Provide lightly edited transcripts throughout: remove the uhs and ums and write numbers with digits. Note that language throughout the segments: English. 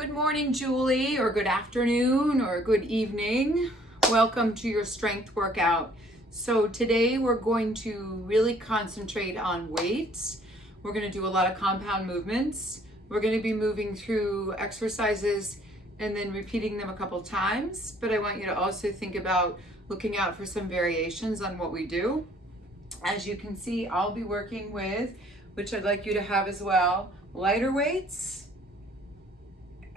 Good morning, Julie, or good afternoon, or good evening. Welcome to your strength workout. So today we're going to really concentrate on weights. We're going to do a lot of compound movements. We're going to be moving through exercises and then repeating them a couple times. But I want you to also think about looking out for some variations on what we do. As you can see, I'll be working with, which I'd like you to have as well, lighter weights,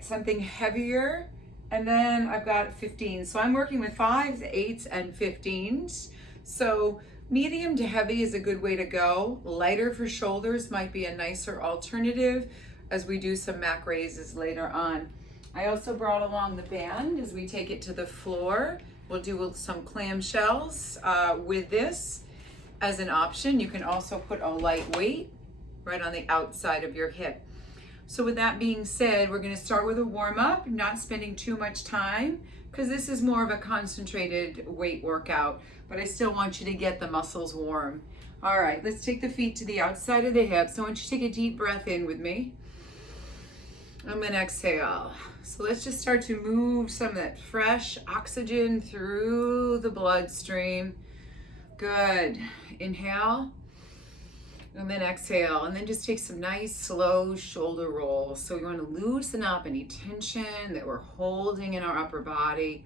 something heavier, and then I've got 15. So I'm working with 5s, 8s, and 15s. So medium to heavy is a good way to go. Lighter for shoulders might be a nicer alternative as we do some Mac raises later on. I also brought along the band as we take it to the floor. We'll do some clamshells with this as an option. You can also put a light weight right on the outside of your hip. So with that being said, we're going to start with a warm-up, not spending too much time because this is more of a concentrated weight workout, but I still want you to get the muscles warm. All right, let's take the feet to the outside of the hips. I want you to take a deep breath in with me. I'm going to exhale. So let's just start to move some of that fresh oxygen through the bloodstream. Good. Inhale. And then exhale, and then just take some nice slow shoulder rolls. So we want to loosen up any tension that we're holding in our upper body.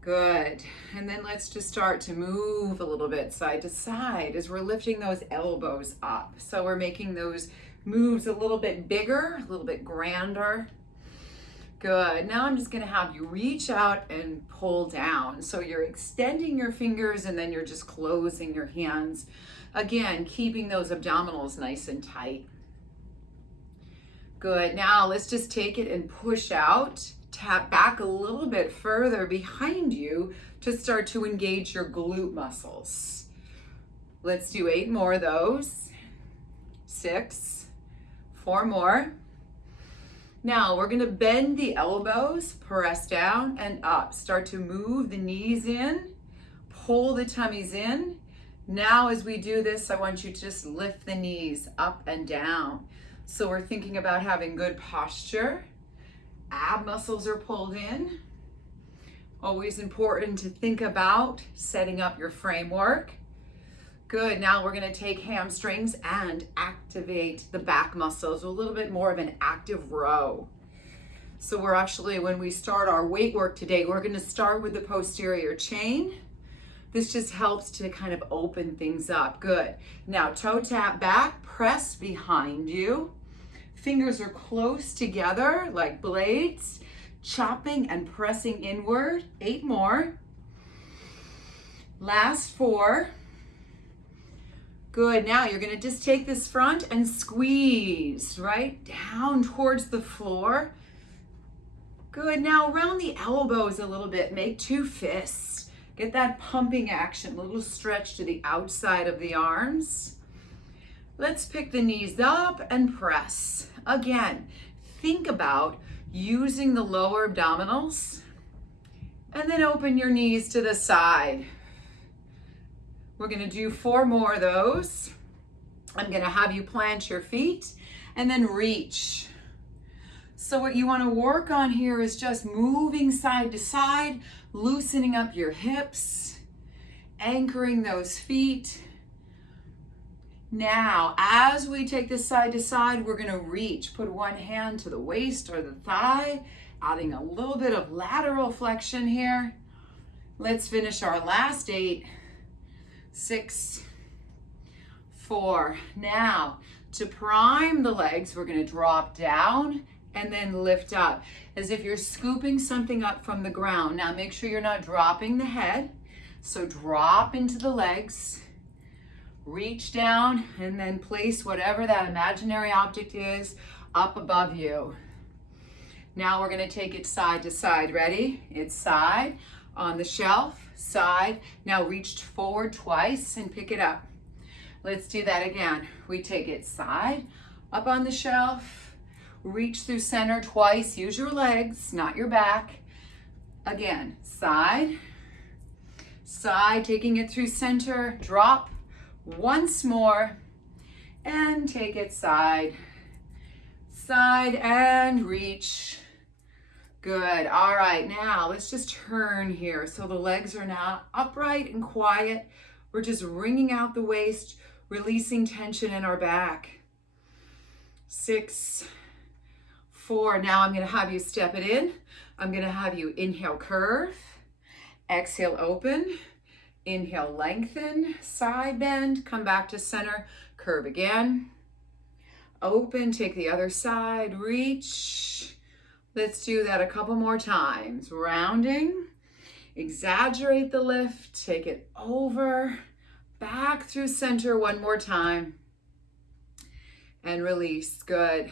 Good. And then let's just start to move a little bit side to side as we're lifting those elbows up. So we're making those moves a little bit bigger, a little bit grander. Good. Now I'm just going to have you reach out and pull down. So you're extending your fingers and then you're just closing your hands. Again, keeping those abdominals nice and tight. Good. Now let's just take it and push out. Tap back a little bit further behind you to start to engage your glute muscles. Let's do 8 more of those. 6, 4 more. Now we're going to bend the elbows, press down and up. Start to move the knees in, pull the tummies in. Now as we do this, I want you to just lift the knees up and down. So we're thinking about having good posture. Ab muscles are pulled in. Always important to think about setting up your framework. Good. Now we're going to take hamstrings and activate the back muscles, a little bit more of an active row. So we're actually, when we start our weight work today, we're going to start with the posterior chain. This just helps to kind of open things up. Good. Now toe tap back, press behind you. Fingers are close together like blades, chopping and pressing inward. 8 more. Last 4. Good. Now you're going to just take this front and squeeze right down towards the floor. Good. Now round the elbows a little bit. Make 2 fists. Get that pumping action, a little stretch to the outside of the arms. Let's pick the knees up and press. Again, think about using the lower abdominals and then open your knees to the side. We're going to do 4 more of those. I'm going to have you plant your feet and then reach. So what you want to work on here is just moving side to side, loosening up your hips, anchoring those feet. Now, as we take this side to side, we're going to reach. Put one hand to the waist or the thigh, adding a little bit of lateral flexion here. Let's finish our last 8. 6, 4. Now, to prime the legs, we're going to drop down and then lift up as if you're scooping something up from the ground. Now make sure you're not dropping the head. So drop into the legs, reach down, and then place whatever that imaginary object is up above you. Now we're going to take it side to side. Ready? It's side on the shelf, side. Now reach forward twice and pick it up. Let's do that again. We take it side, up on the shelf, reach through center twice. Use your legs, not your back. Again, side, side, taking it through center, drop once more, and take it side, side, and reach. Good. All right, now let's just turn here. So the legs are now upright and quiet. We're just wringing out the waist, releasing tension in our back. 6, 4. Now I'm going to have you step it in. I'm going to have you inhale, curve. Exhale, open. Inhale, lengthen. Side bend. Come back to center. Curve again. Open. Take the other side. Reach. Let's do that a couple more times. Rounding. Exaggerate the lift. Take it over. Back through center one more time. And release. Good.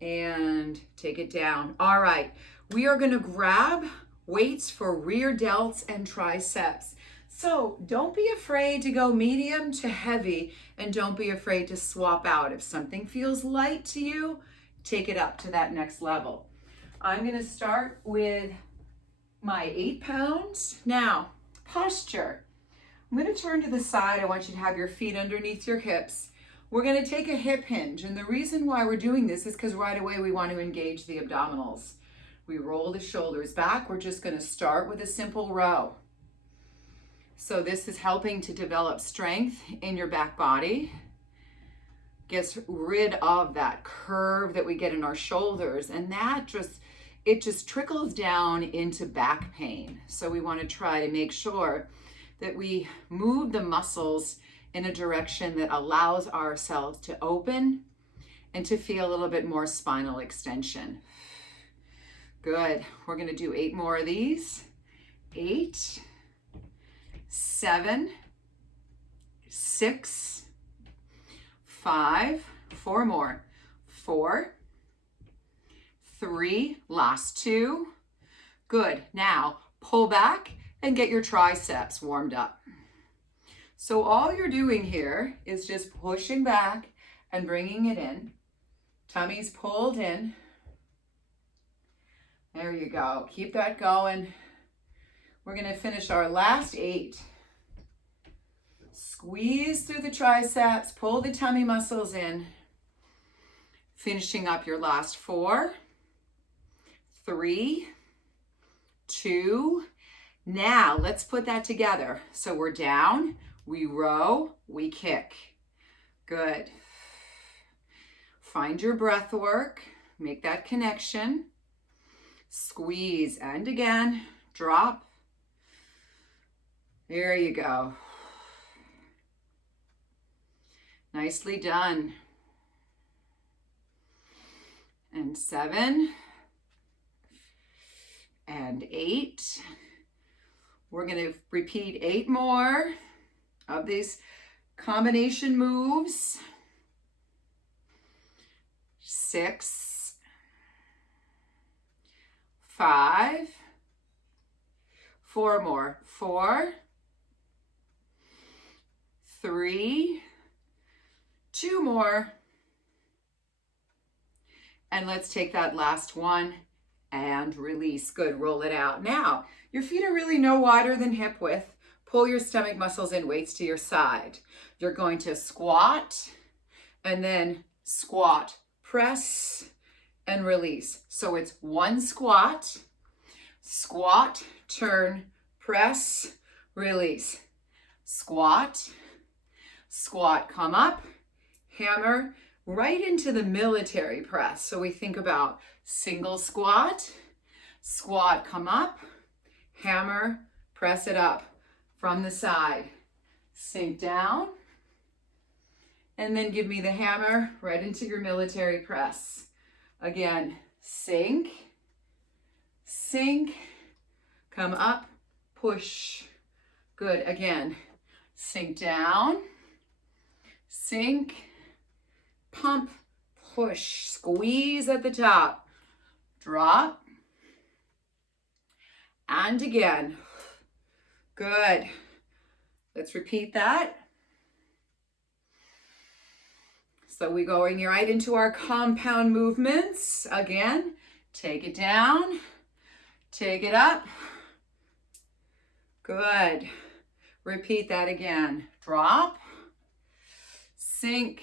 And take it down. All right. We are going to grab weights for rear delts and triceps. So don't be afraid to go medium to heavy, and don't be afraid to swap out. If something feels light to you, take it up to that next level. I'm going to start with my 8 pounds. Now, posture. I'm going to turn to the side. I want you to have your feet underneath your hips. We're going to take a hip hinge, and the reason why we're doing this is because right away we want to engage the abdominals. We roll the shoulders back. We're just going to start with a simple row. So this is helping to develop strength in your back body. Gets rid of that curve that we get in our shoulders, and it just trickles down into back pain. So we want to try to make sure that we move the muscles in a direction that allows ourselves to open and to feel a little bit more spinal extension. Good. We're going to do 8 more of these. 8, 7, 6, 5, 4 more. 4, 3, last 2. Good. Now pull back and get your triceps warmed up. So all you're doing here is just pushing back and bringing it in. Tummy's pulled in. There you go. Keep that going. We're going to finish our last 8. Squeeze through the triceps, pull the tummy muscles in. Finishing up your last 4, 3, 2. Now let's put that together. So we're down, we row, we kick. Good. Find your breath work, make that connection. Squeeze, and again, drop. There you go. Nicely done. And 7 and 8. We're going to repeat 8 more of these combination moves. 6, 5, 4 more. 4, 3, 2 more. And let's take that last one and release. Good, roll it out. Now, your feet are really no wider than hip width. Pull your stomach muscles and weights to your side. You're going to squat and then squat, press and release. So it's 1 squat, squat, turn, press, release. Squat, squat, come up, hammer, right into the military press. So we think about single squat, squat, come up, hammer, press it up from the side. Sink down, and then give me the hammer right into your military press. Again, sink, sink, come up, push. Good, again, sink down, sink, pump, push, squeeze at the top, drop, and again. Good. Let's repeat that. So we're going right into our compound movements. Again, take it down, take it up. Good. Repeat that again. Drop, sink.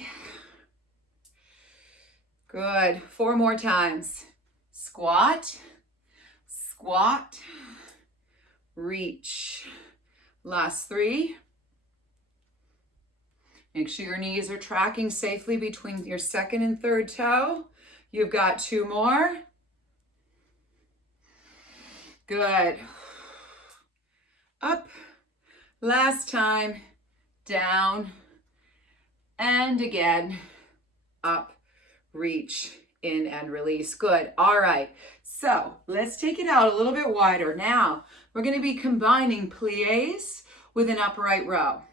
Good. 4 more times. Squat, squat, reach. Last 3. Make sure your knees are tracking safely between your second and third toe. You've got 2 more. Good. Up. Last time. Down. And again. Up. Reach. In and release. Good. All right. So let's take it out a little bit wider. Now we're going to be combining plies with an upright row.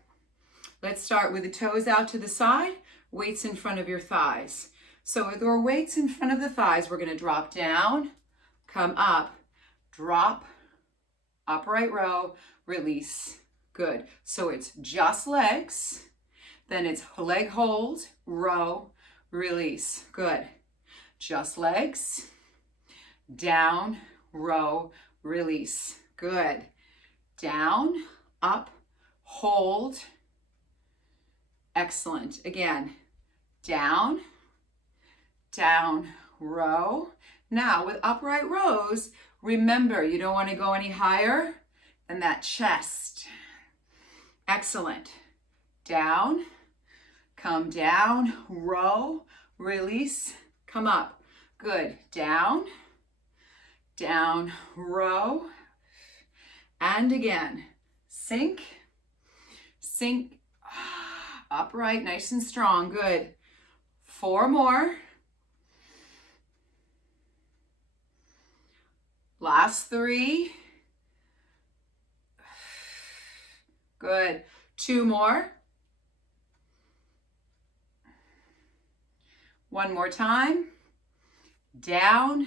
Let's start with the toes out to the side, weights in front of your thighs. So with our weights in front of the thighs, we're going to drop down, come up, drop, upright row, release. Good. So it's just legs, then it's leg hold, row, release. Good. Just legs, down, row, release. Good. Down, up, hold. Excellent. Again, down, down, row. Now with upright rows, remember you don't want to go any higher than that chest. Excellent. Down, come down, row, release, come up. Good. Down, down, row, and again. Sink, sink, upright, nice and strong. Good. 4 more. Last 3. Good. 2 more. 1 more time. Down,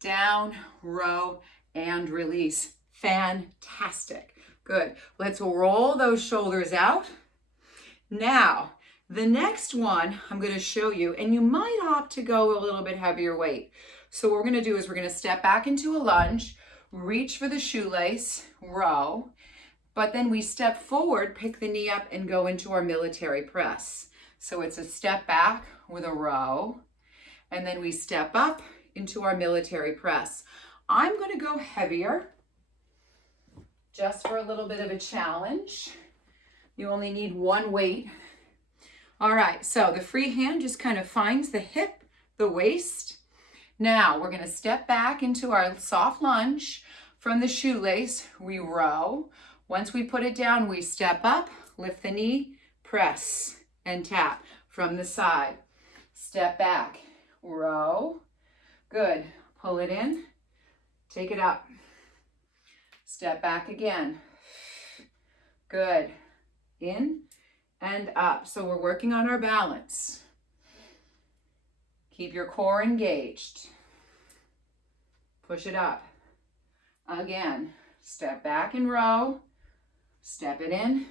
down, row, and release. Fantastic. Good. Let's roll those shoulders out. Now, the next one I'm going to show you, and you might opt to go a little bit heavier weight. So what we're going to do is we're going to step back into a lunge, reach for the shoelace, row, but then we step forward, pick the knee up, and go into our military press. So it's a step back with a row, and then we step up into our military press. I'm going to go heavier, just for a little bit of a challenge. You only need 1 weight. All right, so the free hand just kind of finds the hip, the waist. Now we're going to step back into our soft lunge from the shoelace. We row. Once we put it down, we step up, lift the knee, press, and tap from the side. Step back, row. Good. Pull it in, take it up. Step back again. Good. In and up. So we're working on our balance. Keep your core engaged. Push it up. Again, step back and row. Step it in.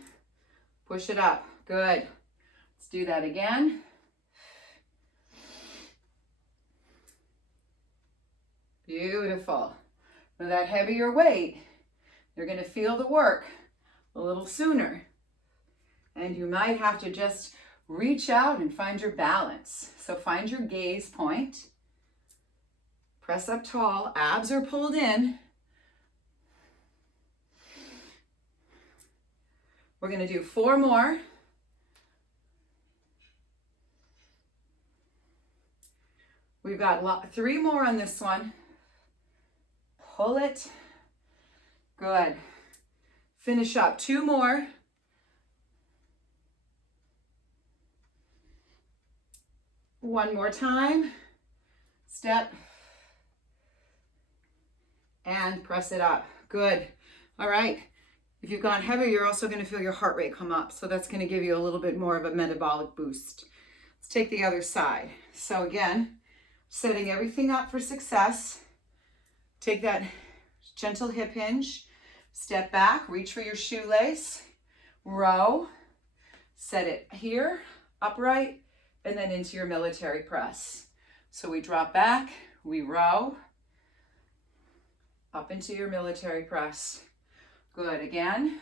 Push it up. Good. Let's do that again. Beautiful. With that heavier weight, you're going to feel the work a little sooner. And you might have to just reach out and find your balance. So find your gaze point. Press up tall. Abs are pulled in. We're going to do 4 more. We've got 3 more on this one. Pull it. Good. Finish up. 2 more. One more time. Step. And press it up. Good. All right. If you've gone heavier, you're also going to feel your heart rate come up. So that's going to give you a little bit more of a metabolic boost. Let's take the other side. So again, setting everything up for success. Take that gentle hip hinge. Step back. Reach for your shoelace. Row. Set it here. Upright. And then into your military press. So we drop back, we row, up into your military press. Good, again.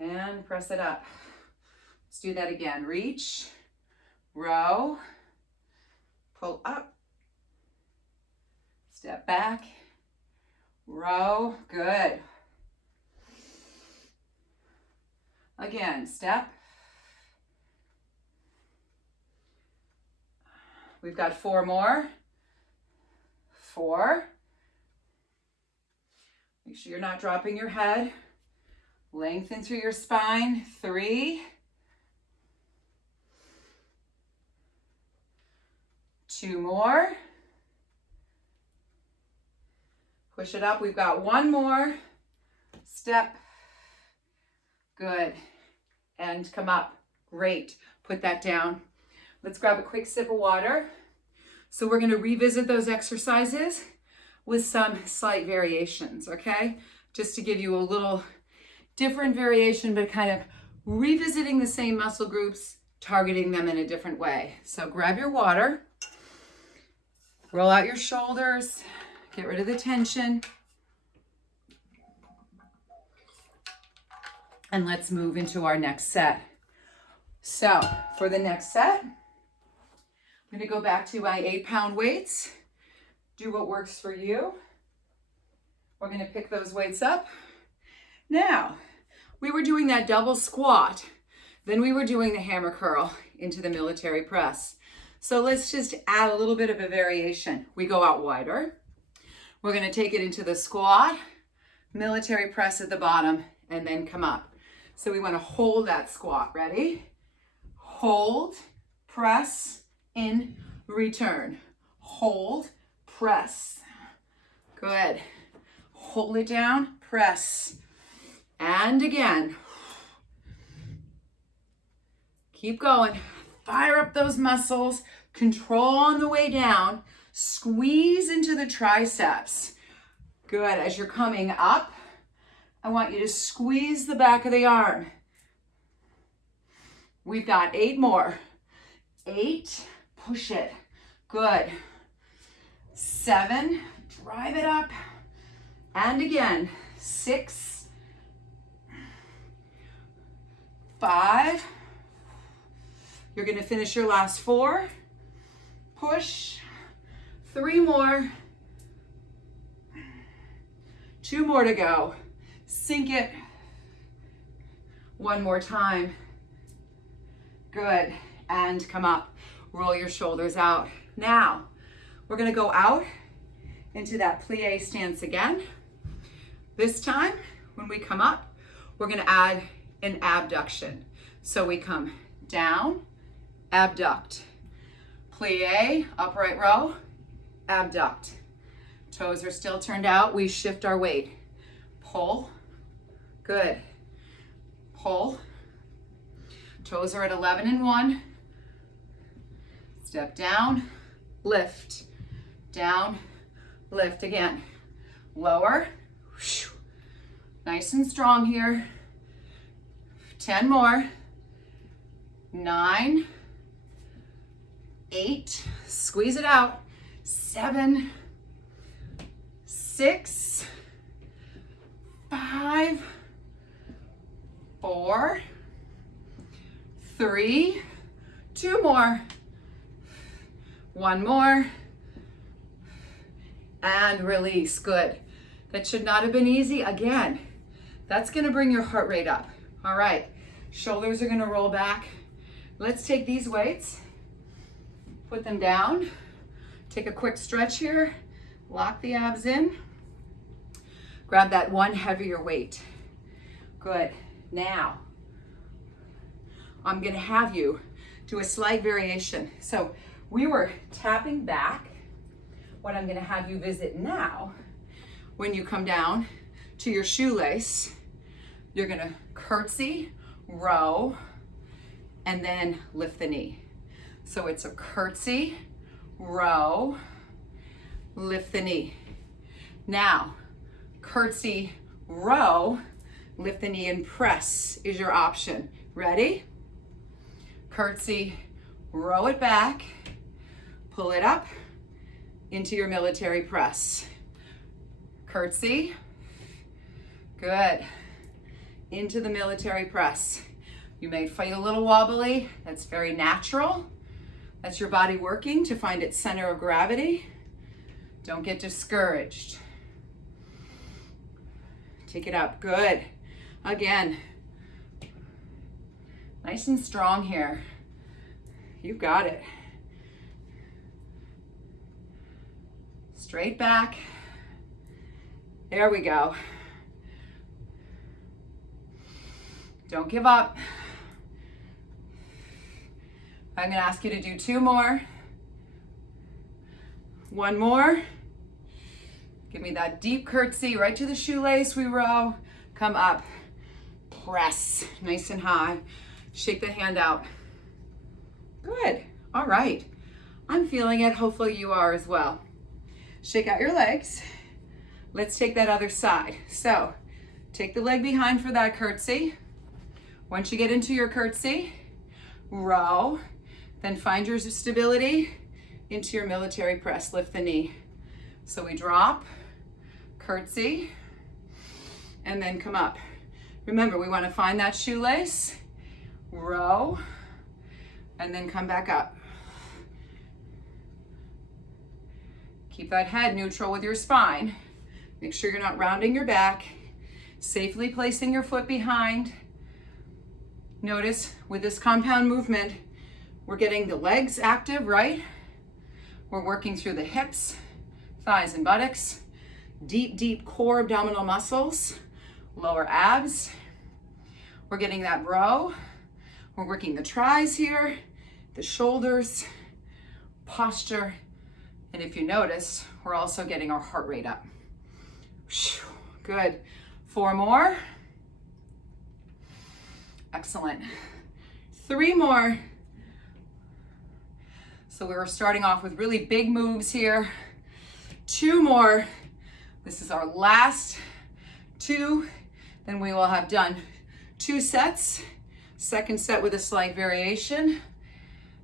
And press it up. Let's do that again. Reach, row, pull up, step back, row, good. Again, step. We've got 4 more. 4. Make sure you're not dropping your head. Lengthen through your spine. 3. 2 more. Push it up. We've got 1 more. Step. Good. And come up. Great. Put that down. Let's grab a quick sip of water. So we're going to revisit those exercises with some slight variations, okay? Just to give you a little different variation, but kind of revisiting the same muscle groups, targeting them in a different way. So grab your water, roll out your shoulders, get rid of the tension, and let's move into our next set. So for the next set, I'm going to go back to my 8-pound weights. Do what works for you. We're going to pick those weights up. Now, we were doing that double squat. Then we were doing the hammer curl into the military press. So let's just add a little bit of a variation. We go out wider. We're going to take it into the squat, military press at the bottom, and then come up. So we want to hold that squat. Ready? Hold, press, in, return. Hold, press. Good. Hold it down, press. And again. Keep going. Fire up those muscles. Control on the way down. Squeeze into the triceps. Good. As you're coming up, I want you to squeeze the back of the arm. We've got 8 more. 8, push it. Good. 7, drive it up. And again, 6, 5. You're going to finish your last 4. Push. 3 more. 2 more to go. Sink it. 1 more time. Good. And come up. Roll your shoulders out. Now, we're going to go out into that plie stance again. This time, when we come up, we're going to add an abduction. So we come down, abduct. Plie, upright row, abduct. Toes are still turned out. We shift our weight. Pull. Good. Pull. Toes are at 11 and 1. Step down, lift, down, lift again. Lower, nice and strong here. 10 more. 9, 8, squeeze it out. 7, 6, 5, 4, 3, 2 more. 1 more. And release. Good. That should not have been easy. Again, that's going to bring your heart rate up. All right. Shoulders are going to roll back. Let's take these weights, put them down, take a quick stretch here, lock the abs in, grab that 1 heavier weight. Good. Now, I'm going to have you do a slight variation. So we were tapping back. What I'm going to have you visit now, when you come down to your shoelace, you're going to curtsy, row, and then lift the knee. So it's a curtsy, row, lift the knee. Now, curtsy, row, lift the knee and press is your option. Ready? Curtsy, row it back, pull it up into your military press. Curtsy, good. Into the military press. You may feel a little wobbly, that's very natural. That's your body working to find its center of gravity. Don't get discouraged. Take it up, good. Again, nice and strong here. You got it. Straight back. There we go. Don't give up. I'm gonna ask you to do 2 more. 1 more. Give me that deep curtsy right to the shoelace. We row. Come up. Press nice and high. Shake the hand out. Good. All right. I'm feeling it. Hopefully you are as well. Shake out your legs. Let's take that other side. So take the leg behind for that curtsy. Once you get into your curtsy, row, then find your stability into your military press. Lift the knee. So we drop, curtsy, and then come up. Remember, we want to find that shoelace, row, and then come back up. Keep that head neutral with your spine. Make sure you're not rounding your back. Safely placing your foot behind. Notice with this compound movement, we're getting the legs active, right? We're working through the hips, thighs and buttocks, deep, deep core abdominal muscles, lower abs. We're getting that row. We're working the tris here, the shoulders, posture, and if you notice, we're also getting our heart rate up. Good. 4 more. Excellent. 3 more. So we were starting off with really big moves here. 2 more. This is our last 2. Then we will have done 2 sets. Second set with a slight variation.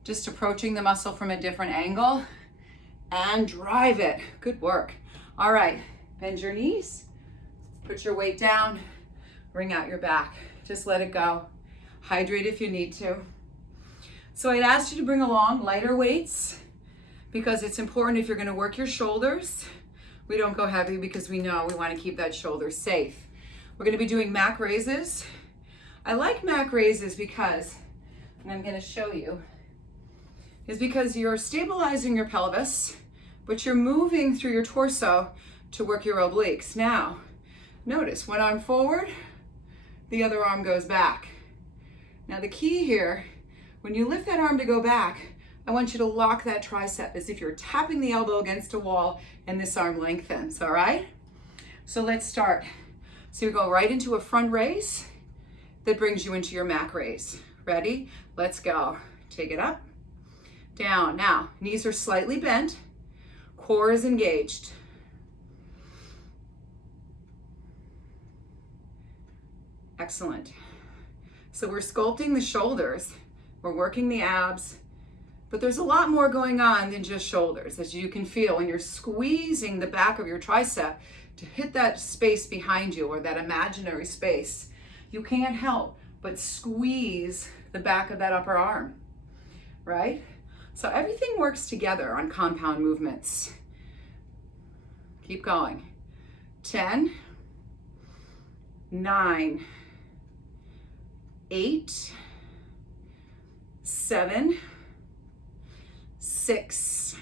Just approaching the muscle from a different angle. And drive it. Good work. All right. Bend your knees. Put your weight down. Bring out your back. Just let it go. Hydrate if you need to. So I'd asked you to bring along lighter weights because it's important if you're going to work your shoulders. We don't go heavy because we know we want to keep that shoulder safe. We're going to be doing Mac raises. I like Mac raises because, and I'm going to show you, is because you're stabilizing your pelvis, but you're moving through your torso to work your obliques. Now, notice one arm forward, the other arm goes back. Now the key here, when you lift that arm to go back, I want you to lock that tricep as if you're tapping the elbow against a wall and this arm lengthens, all right? So let's start. So you go right into a front raise that brings you into your Mac raise. Ready? Let's go. Take it up, down. Now, knees are slightly bent, core is engaged. Excellent. So we're sculpting the shoulders, we're working the abs, but there's a lot more going on than just shoulders, as you can feel when you're squeezing the back of your tricep to hit that space behind you or that imaginary space. You can't help but squeeze the back of that upper arm, right? So everything works together on compound movements. Keep going. 10, 9, 8, 7, 6.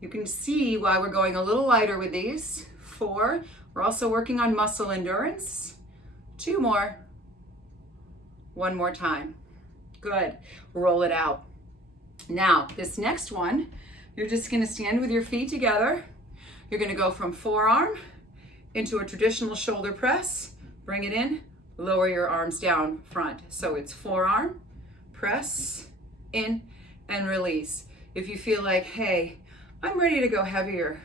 You can see why we're going a little lighter with these. 4. We're also working on muscle endurance. 2 more. 1 more time. Good. Roll it out. Now, this next one, you're just going to stand with your feet together. You're going to go from forearm into a traditional shoulder press. Bring it in. Lower your arms down front. So it's forearm, press, in, and release. If you feel like, hey, I'm ready to go heavier,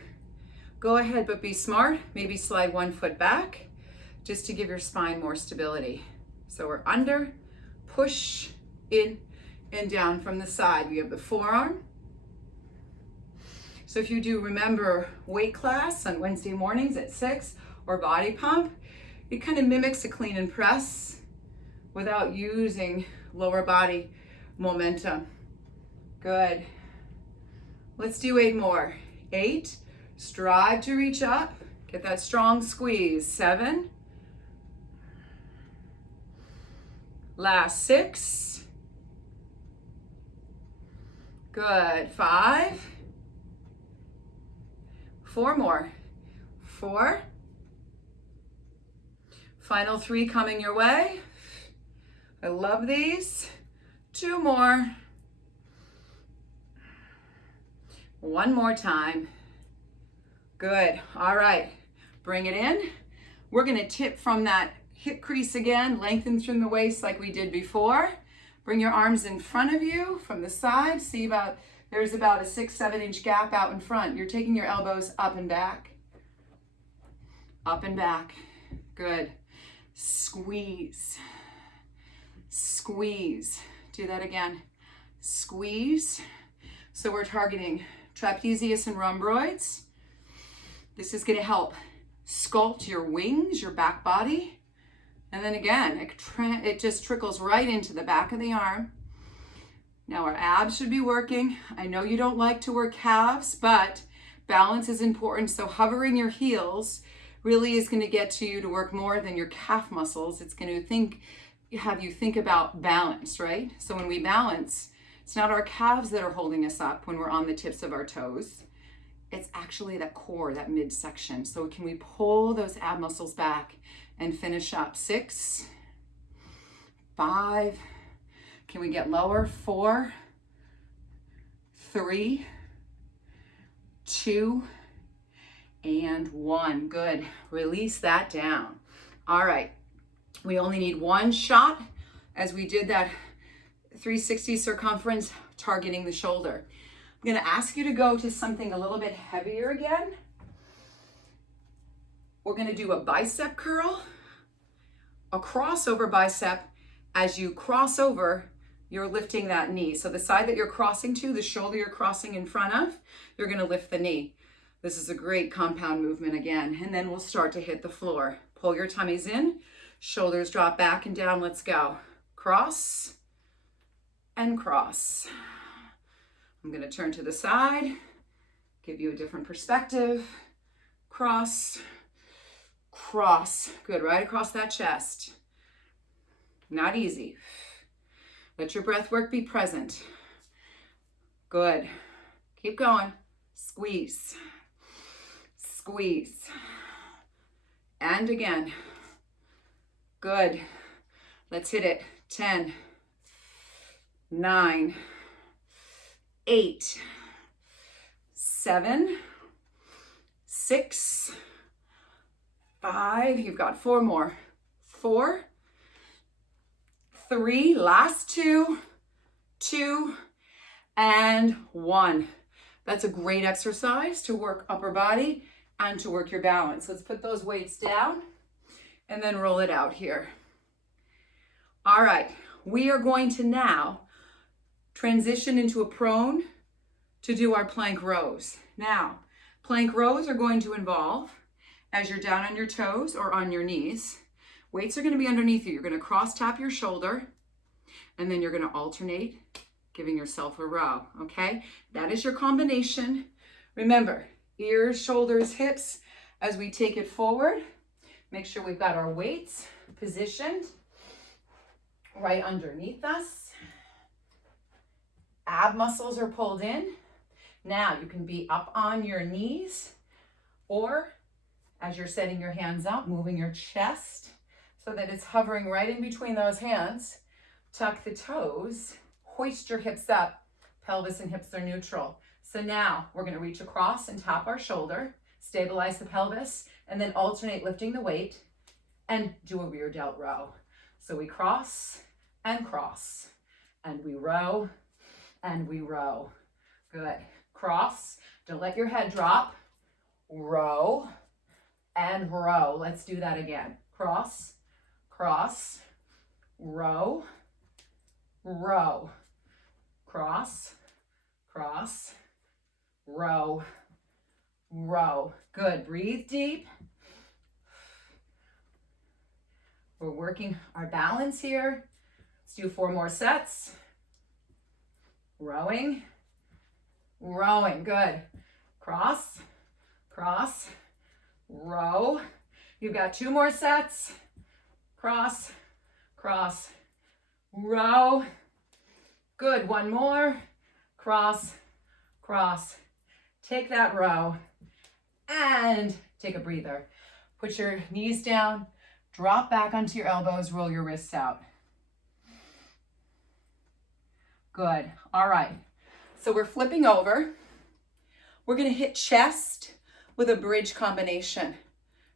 go ahead, but be smart. Maybe slide 1 foot back just to give your spine more stability. So we're under, push, in, and down from the side. We have the forearm. So if you do remember weight class on Wednesday mornings at 6 or body pump, it kind of mimics a clean and press without using lower body momentum. Good. Let's do 8 more. 8, strive to reach up. Get that strong squeeze. 7. Last 6. Good. 5. 4 more. 4. Final 3 coming your way. I love these. 2 more. 1 more time. Good. All right. Bring it in. We're going to tip from that hip crease again. Lengthen from the waist like we did before. Bring your arms in front of you from the side. See there's about a 6-7 inch gap out in front. You're taking your elbows up and back. Up and back. Good. Squeeze. Squeeze. Do that again. Squeeze. So we're targeting trapezius and rhomboids. This is going to help sculpt your wings, your back body. And then again, it just trickles right into the back of the arm. Now our abs should be working. I know you don't like to work calves, but balance is important. So hovering your heels really is going to get you to work more than your calf muscles. It's going to have you think about balance, right? So when we balance, it's not our calves that are holding us up when we're on the tips of our toes. It's actually that core, that midsection. So can we pull those ab muscles back and finish up? 6, 5. Can we get lower? 4, 3, 2, and 1. Good. Release that down. All right. We only need 1 shot as we did that 360 circumference targeting the shoulder. I'm going to ask you to go to something a little bit heavier again. We're going to do a bicep curl, a crossover bicep. As you cross over, you're lifting that knee. So the side that you're crossing to, the shoulder you're crossing in front of, you're going to lift the knee. This is a great compound movement again. And then we'll start to hit the floor. Pull your tummies in, shoulders drop back and down. Let's go. Cross and cross. I'm going to turn to the side, give you a different perspective. Cross, cross. Good, right across that chest. Not easy. Let your breath work be present. Good. Keep going. Squeeze. Squeeze. And again. Good. Let's hit it. 10, 9, 8, 7, 6, 5. You've got 4 more. 4, 3, last 2, 2, and 1. That's a great exercise to work upper body and to work your balance. Let's put those weights down and then roll it out here. All right, we are going to now transition into a prone to do our plank rows. Now, plank rows are going to involve, as you're down on your toes or on your knees, weights are going to be underneath you. You're going to cross tap your shoulder, and then you're going to alternate, giving yourself a row, okay? That is your combination. Remember, ears, shoulders, hips, as we take it forward. Make sure we've got our weights positioned right underneath us. Ab muscles are pulled in. Now you can be up on your knees, or as you're setting your hands up, moving your chest so that it's hovering right in between those hands. Tuck the toes, hoist your hips up. Pelvis and hips are neutral. So now we're going to reach across and tap our shoulder, stabilize the pelvis, and then alternate lifting the weight and do a rear delt row. So we cross, and we row, and we row. Good. Cross. Don't let your head drop. Row and row. Let's do that again. Cross, cross, row, row. Cross, cross, row, row. Good. Breathe deep. We're working our balance here. Let's do 4 more sets. Rowing rowing. Good. Cross, cross, row. You've got 2 more sets. Cross, cross, row. Good. 1 more. Cross, cross. Take that row and take a breather. Put your knees down, drop back onto your elbows, roll your wrists out. Good. All right. So we're flipping over. We're going to hit chest with a bridge combination.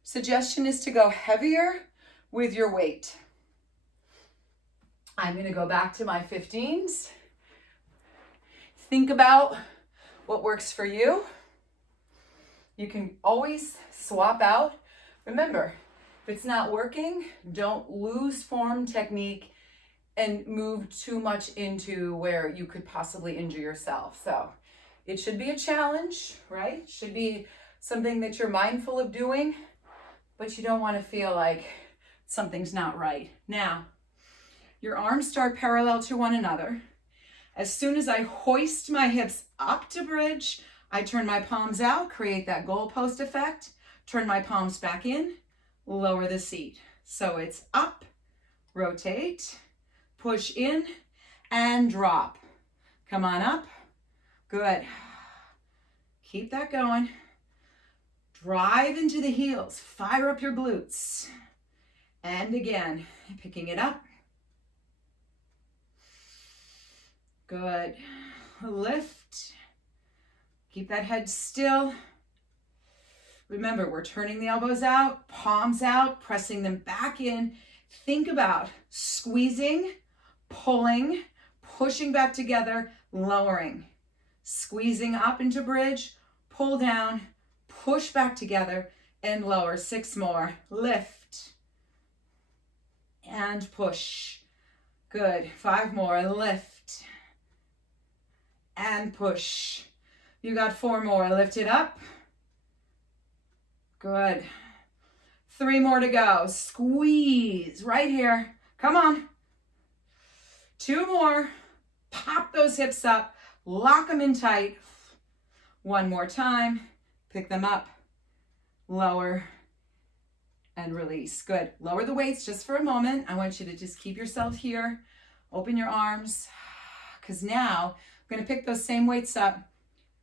Suggestion is to go heavier with your weight. I'm going to go back to my 15s. Think about what works for you. You can always swap out. Remember, if it's not working, don't lose form, technique, and move too much into where you could possibly injure yourself. So it should be a challenge, right? It should be something that you're mindful of doing, but you don't want to feel like something's not right. Now, your arms start parallel to one another. As soon as I hoist my hips up to bridge, I turn my palms out, create that goalpost effect, turn my palms back in, lower the seat. So it's up, rotate, push in, and drop. Come on up. Good. Keep that going. Drive into the heels. Fire up your glutes. And again, picking it up. Good. Lift. Keep that head still. Remember, we're turning the elbows out, palms out, pressing them back in. Think about squeezing, pulling, pushing back together, lowering. Squeezing up into bridge, pull down, push back together, and lower. 6 more. Lift. And push. Good. 5 more. Lift. And push. You got 4 more. Lift it up. Good. 3 more to go. Squeeze right here. Come on. 2 more. Pop those hips up. Lock them in tight. 1 more time. Pick them up. Lower. And release. Good. Lower the weights just for a moment. I want you to just keep yourself here. Open your arms. Because now I'm going to pick those same weights up.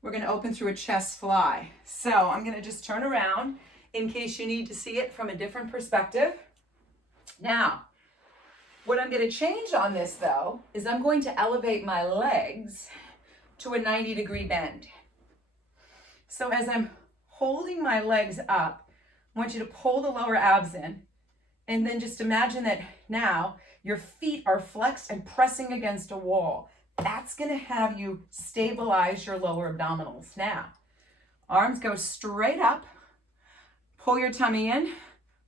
We're going to open through a chest fly. So I'm going to just turn around in case you need to see it from a different perspective. Now, what I'm going to change on this though, is I'm going to elevate my legs to a 90-degree bend. So as I'm holding my legs up, I want you to pull the lower abs in, and then just imagine that now your feet are flexed and pressing against a wall. That's going to have you stabilize your lower abdominals. Now, arms go straight up, pull your tummy in,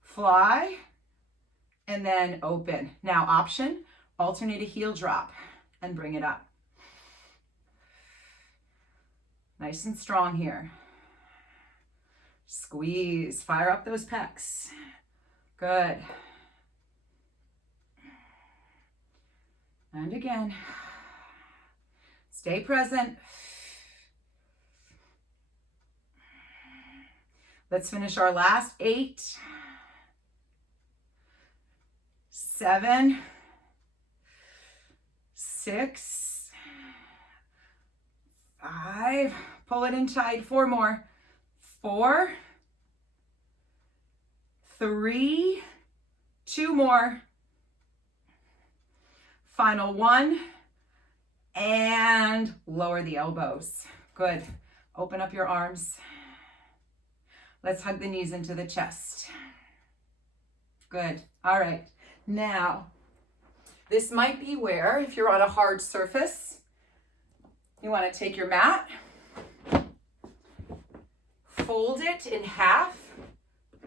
fly, and then open. Now, option, alternate a heel drop and bring it up. Nice and strong here. Squeeze, fire up those pecs. Good. And again. Stay present. Let's finish our last 8, 7, 6, 5. Pull it in tight. 4 more. 4, 3, 2 more. Final 1. And lower the elbows. Good. Open up your arms. Let's hug the knees into the chest. Good. All right. Now, this might be where, if you're on a hard surface, you want to take your mat, fold it in half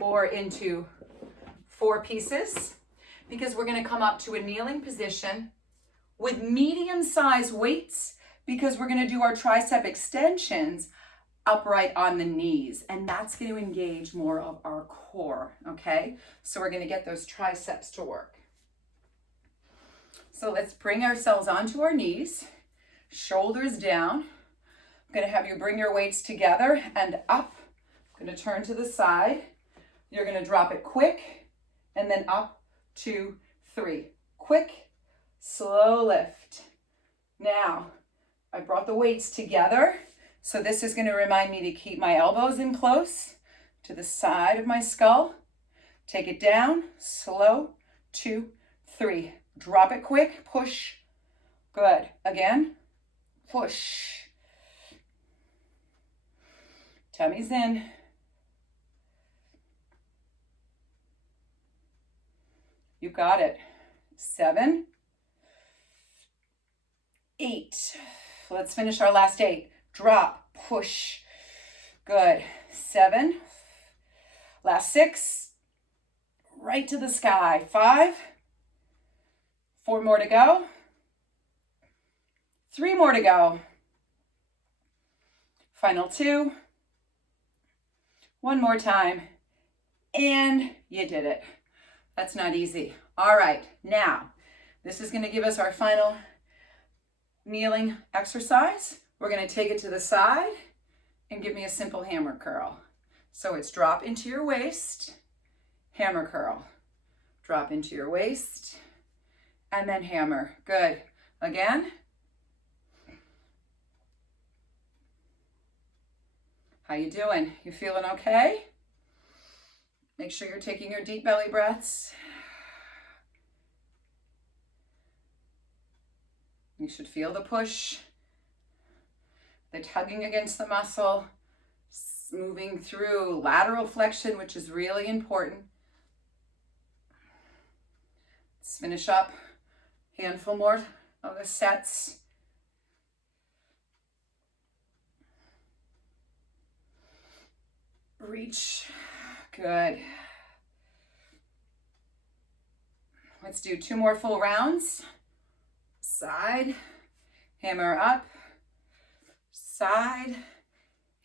or into 4 pieces, because we're going to come up to a kneeling position with medium-sized weights, because we're going to do our tricep extensions upright on the knees, and that's going to engage more of our core, okay? So we're going to get those triceps to work. So let's bring ourselves onto our knees, shoulders down, I'm gonna have you bring your weights together and up. I'm gonna turn to the side. You're gonna drop it quick and then up, 2, 3. Quick, slow lift. Now, I brought the weights together. So this is gonna remind me to keep my elbows in close to the side of my skull. Take it down, slow, 2, 3. Drop it quick, push. Good. Again, push. Tummy's in. You got it. 7, 8. Let's finish our last 8. Drop, push. Good. 7. Last 6. Right to the sky. 5. 4 more to go. 3 more to go. Final 2. 1 more time. And you did it. That's not easy. All right, now, this is gonna give us our final kneeling exercise. We're gonna take it to the side and give me a simple hammer curl. So it's drop into your waist, hammer curl. Drop into your waist, and then hammer. Good. Again. How you doing? You feeling okay? Make sure you're taking your deep belly breaths. You should feel the push, the tugging against the muscle, moving through lateral flexion, which is really important. Let's finish up. Handful more of the sets. Reach. Good. Let's do 2 more full rounds. Side, hammer up, side,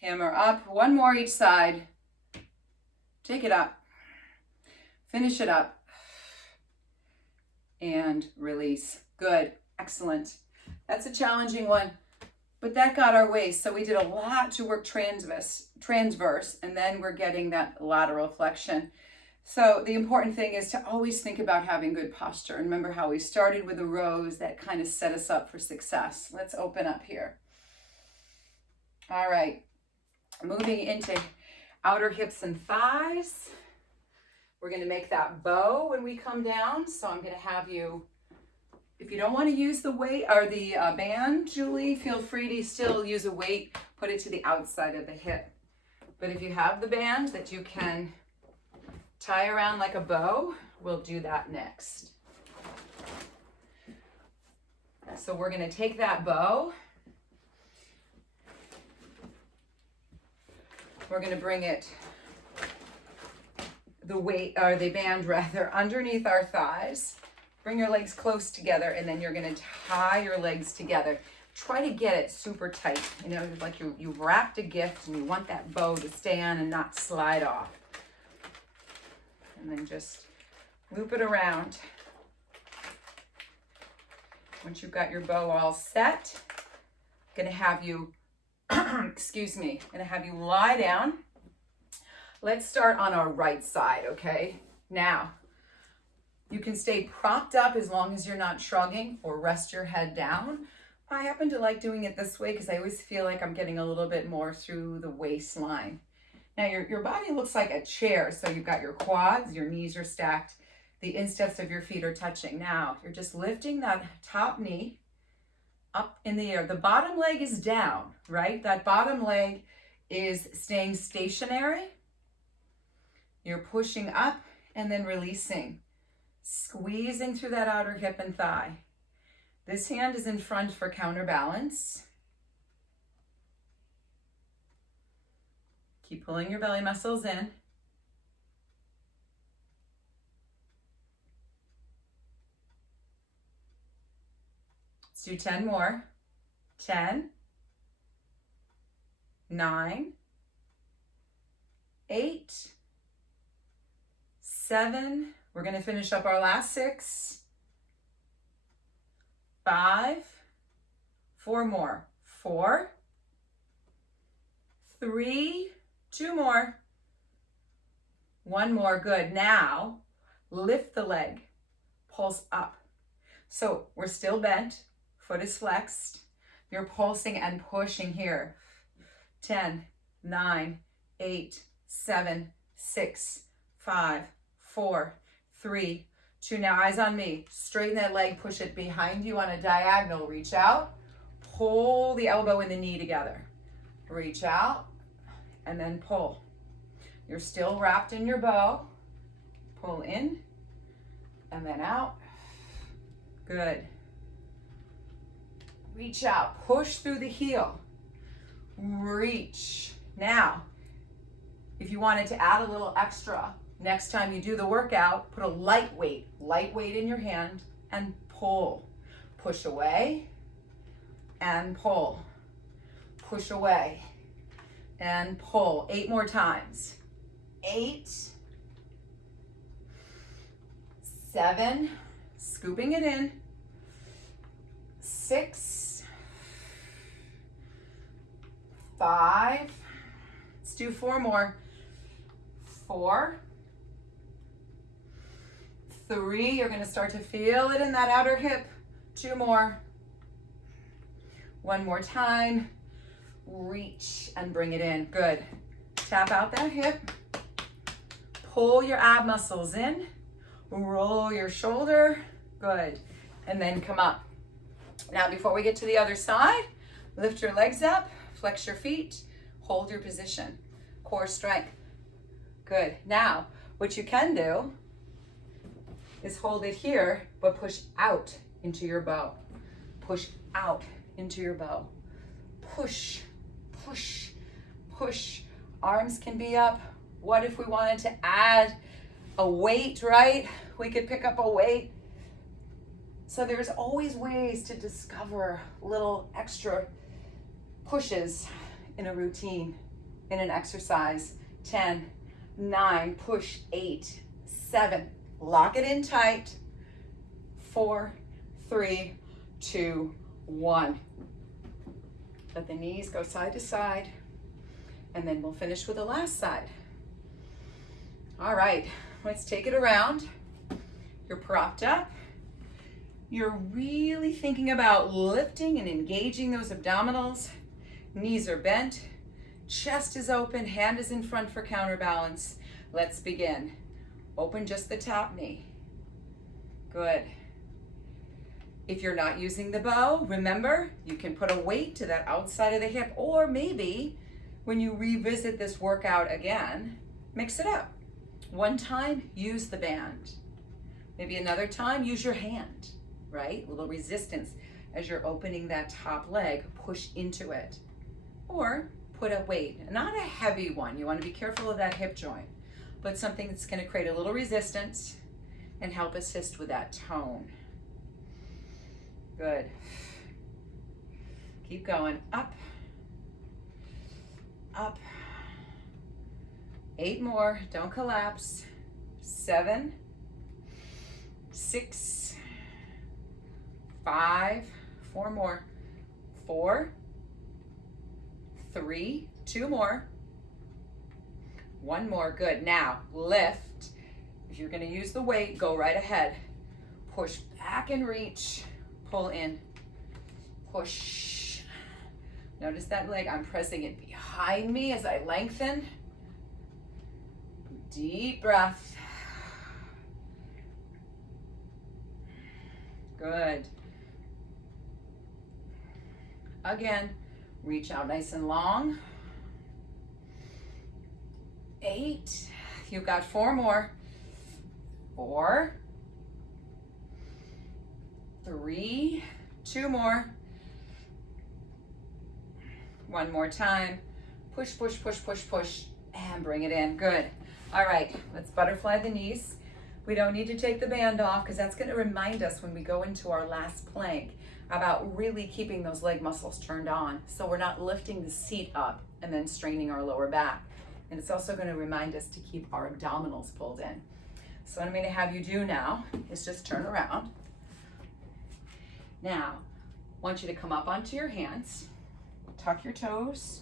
hammer up. 1 more each side. Take it up. Finish it up. And release. Good. Excellent. That's a challenging one, but that got our waist. So we did a lot to work transverse, and then we're getting that lateral flexion. So the important thing is to always think about having good posture. And remember how we started with the rows that kind of set us up for success. Let's open up here. All right. Moving into outer hips and thighs. We're going to make that bow when we come down. So I'm going to have you, if you don't want to use the weight or the band, Julie, feel free to still use a weight, put it to the outside of the hip. But if you have the band that you can tie around like a bow, we'll do that next. So we're going to take that bow. We're going to bring it, the weight, or the band rather, underneath our thighs. Bring your legs close together, and then you're going to tie your legs together. Try to get it super tight. You know, like you've wrapped a gift and you want that bow to stay on and not slide off. And then just loop it around. Once you've got your bow all set, I'm going to have you, excuse me, I'm going to have you lie down. Let's start on our right side, okay? Now, you can stay propped up as long as you're not shrugging, or rest your head down. I happen to like doing it this way because I always feel like I'm getting a little bit more through the waistline. Now your body looks like a chair, so you've got your quads, your knees are stacked, the insteps of your feet are touching. Now you're just lifting that top knee up in the air. The bottom leg is down, right? That bottom leg is staying stationary. You're pushing up and then releasing, squeezing through that outer hip and thigh. This hand is in front for counterbalance. Keep pulling your belly muscles in. Let's do 10 more. 10, 9, 8, 7. We're going to finish up our last 6. 5, 4 more. 4, 3, 2 more. 1 more, good. Now, lift the leg, pulse up. So we're still bent, foot is flexed. You're pulsing and pushing here. 10, 9, 8, 7, 6, 5, 4, 3, 2. Now eyes on me. Straighten that leg, push it behind you on a diagonal. Reach out, pull the elbow and the knee together. Reach out and then pull. You're still wrapped in your bow. Pull in and then out. Good. Reach out, push through the heel. Reach. Now, if you wanted to add a little extra, next time you do the workout, put a light weight in your hand and pull. Push away and pull. Push away and pull. 8 more times. 8, 7, scooping it in. 6, 5, let's do 4 more. 4, 3, you're going to start to feel it in that outer hip. 2 more. 1 more time. Reach and bring it in. Good. Tap out that hip. Pull your ab muscles in. Roll your shoulder. Good. And then come up. Now, before we get to the other side, lift your legs up, flex your feet, hold your position. Core strength. Good. Now, what you can do is hold it here, but push out into your bow. Push out into your bow. Push, push, push. Arms can be up. What if we wanted to add a weight, right? We could pick up a weight. So there's always ways to discover little extra pushes in a routine, in an exercise. 10, 9, push. 8, 7, lock it in tight. 4, 3, 2, 1. Let the knees go side to side, and then we'll finish with the last side. All right, let's take it around. You're propped up. You're really thinking about lifting and engaging those abdominals. Knees are bent, chest is open, hand is in front for counterbalance. Let's begin. Open just the top knee. Good. If you're not using the bow, remember, you can put a weight to that outside of the hip, or maybe when you revisit this workout again, mix it up. One time, use the band. Maybe another time, use your hand, right? A little resistance as you're opening that top leg, push into it. Or put a weight, not a heavy one. You want to be careful of that hip joint, but something that's going to create a little resistance and help assist with that tone. Good. Keep going. Up. Up. 8 more. Don't collapse. 7, 6, 5, 4 more. 4, 3, 2 more. 1 more. Good. Now lift. If you're going to use the weight, go right ahead. Push back and reach. Pull in. Push. Notice that leg. I'm pressing it behind me as I lengthen. Deep breath. Good. Again, reach out nice and long. 8. You've got 4 more. 4, 3, 2 more. 1 more time. Push, push, push, push, push, and bring it in. Good. All right, let's butterfly the knees. We don't need to take the band off because that's going to remind us when we go into our last plank about really keeping those leg muscles turned on, so we're not lifting the seat up and then straining our lower back. And it's also going to remind us to keep our abdominals pulled in. So what I'm going to have you do now is just turn around. Now, I want you to come up onto your hands, tuck your toes.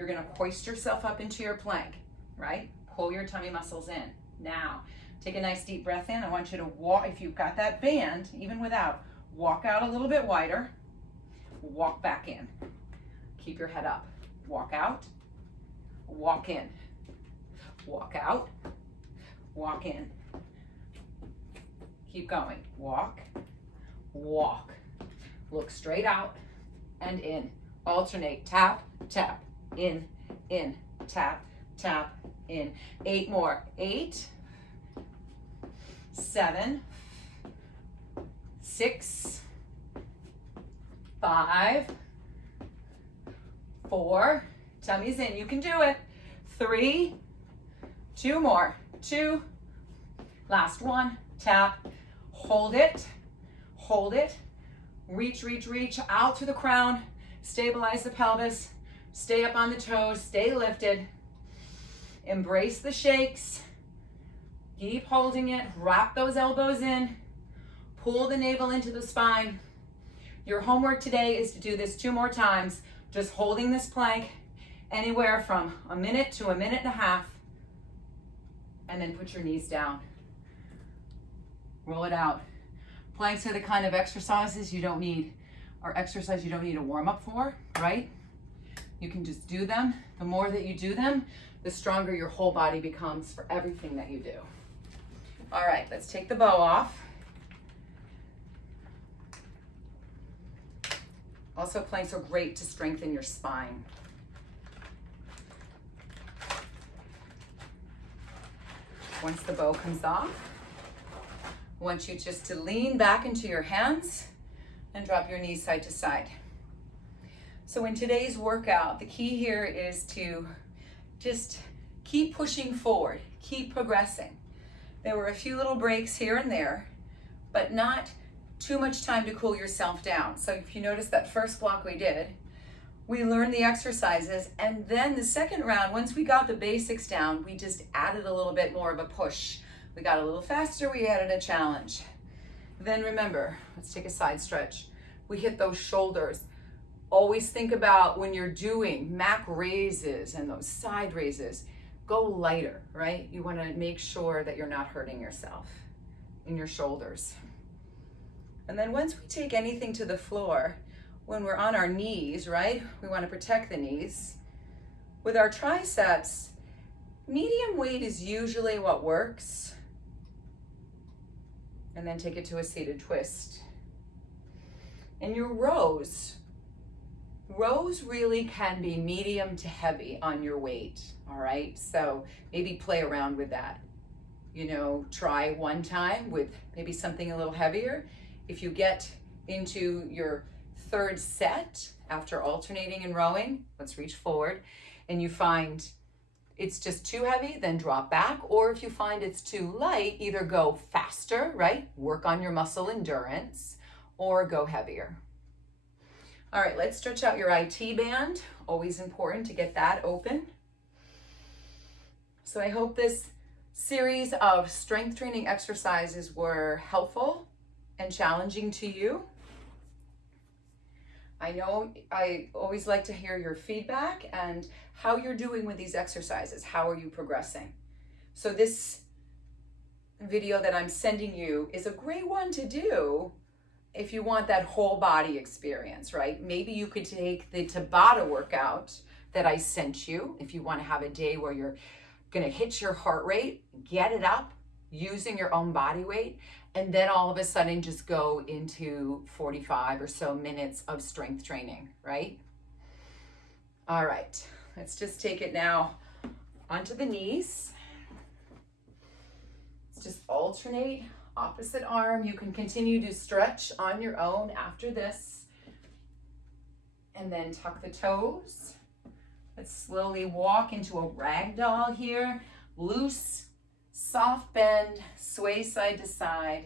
You're gonna hoist yourself up into your plank, right? Pull your tummy muscles in. Now, take a nice deep breath in. I want you to walk, if you've got that band, even without, walk out a little bit wider, walk back in. Keep your head up. Walk out, walk in, walk out, walk in. Keep going. Walk, walk. Look straight out and in. Alternate. Tap, tap, in, tap, tap, in. 8 more. 8, 7, 6, 5, 4, tummy's in, you can do it. 3, 2 more. 2, last one. Tap, hold it, reach, reach, reach out to the crown, stabilize the pelvis, stay up on the toes, stay lifted, embrace the shakes, keep holding it, wrap those elbows in, pull the navel into the spine. Your homework today is to do this 2 more times, just holding this plank anywhere from a minute to a minute and a half, and then put your knees down. Roll it out. Planks are the kind of exercises you don't need, or exercise you don't need a warm up for, right? You can just do them. The more that you do them, the stronger your whole body becomes for everything that you do. All right, let's take the bow off. Also, planks are great to strengthen your spine. Once the bow comes off, I want you just to lean back into your hands and drop your knees side to side. So in today's workout, the key here is to just keep pushing forward, keep progressing. There were a few little breaks here and there, but not too much time to cool yourself down. So if you notice that first block we did, we learned the exercises, and then the second round, once we got the basics down, we just added a little bit more of a push. We got a little faster, we added a challenge. Then remember, let's take a side stretch. We hit those shoulders. Always think about when you're doing Mac raises and those side raises, go lighter, right? You want to make sure that you're not hurting yourself in your shoulders. And then once we take anything to the floor, when we're on our knees, right? We want to protect the knees. With our triceps, medium weight is usually what works. And then take it to a seated twist. And your rows really can be medium to heavy on your weight, all right? So maybe play around with that. You know, try one time with maybe something a little heavier. If you get into your third set after alternating and rowing, let's reach forward, and you find it's just too heavy, then drop back. Or if you find it's too light, either go faster, right? Work on your muscle endurance, or go heavier. All right, let's stretch out your IT band. Always important to get that open. So I hope this series of strength training exercises were helpful and challenging to you. I know I always like to hear your feedback and how you're doing with these exercises. How are you progressing? So this video that I'm sending you is a great one to do if you want that whole body experience, right? Maybe you could take the Tabata workout that I sent you if you want to have a day where you're going to hit your heart rate, get it up using your own body weight, and then all of a sudden just go into 45 or so minutes of strength training, right? All right, let's just take it now onto the knees. Let's just alternate opposite arm. You can continue to stretch on your own after this. And then tuck the toes. Let's slowly walk into a ragdoll here. Loose, soft bend, sway side to side.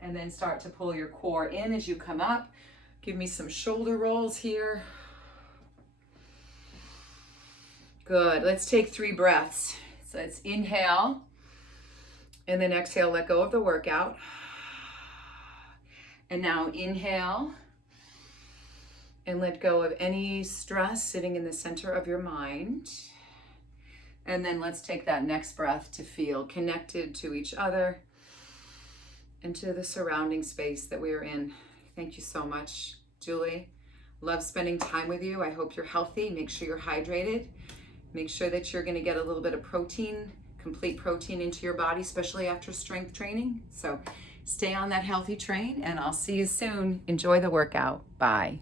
And then start to pull your core in as you come up. Give me some shoulder rolls here. Good, let's take 3 breaths. So let's inhale. And then exhale, let go of the workout. And now inhale. And let go of any stress sitting in the center of your mind. And then let's take that next breath to feel connected to each other and to the surrounding space that we are in. Thank you so much, Julie. Love spending time with you. I hope you're healthy. Make sure you're hydrated. Make sure that you're going to get a little bit of protein, complete protein into your body, especially after strength training. So stay on that healthy train, and I'll see you soon. Enjoy the workout. Bye.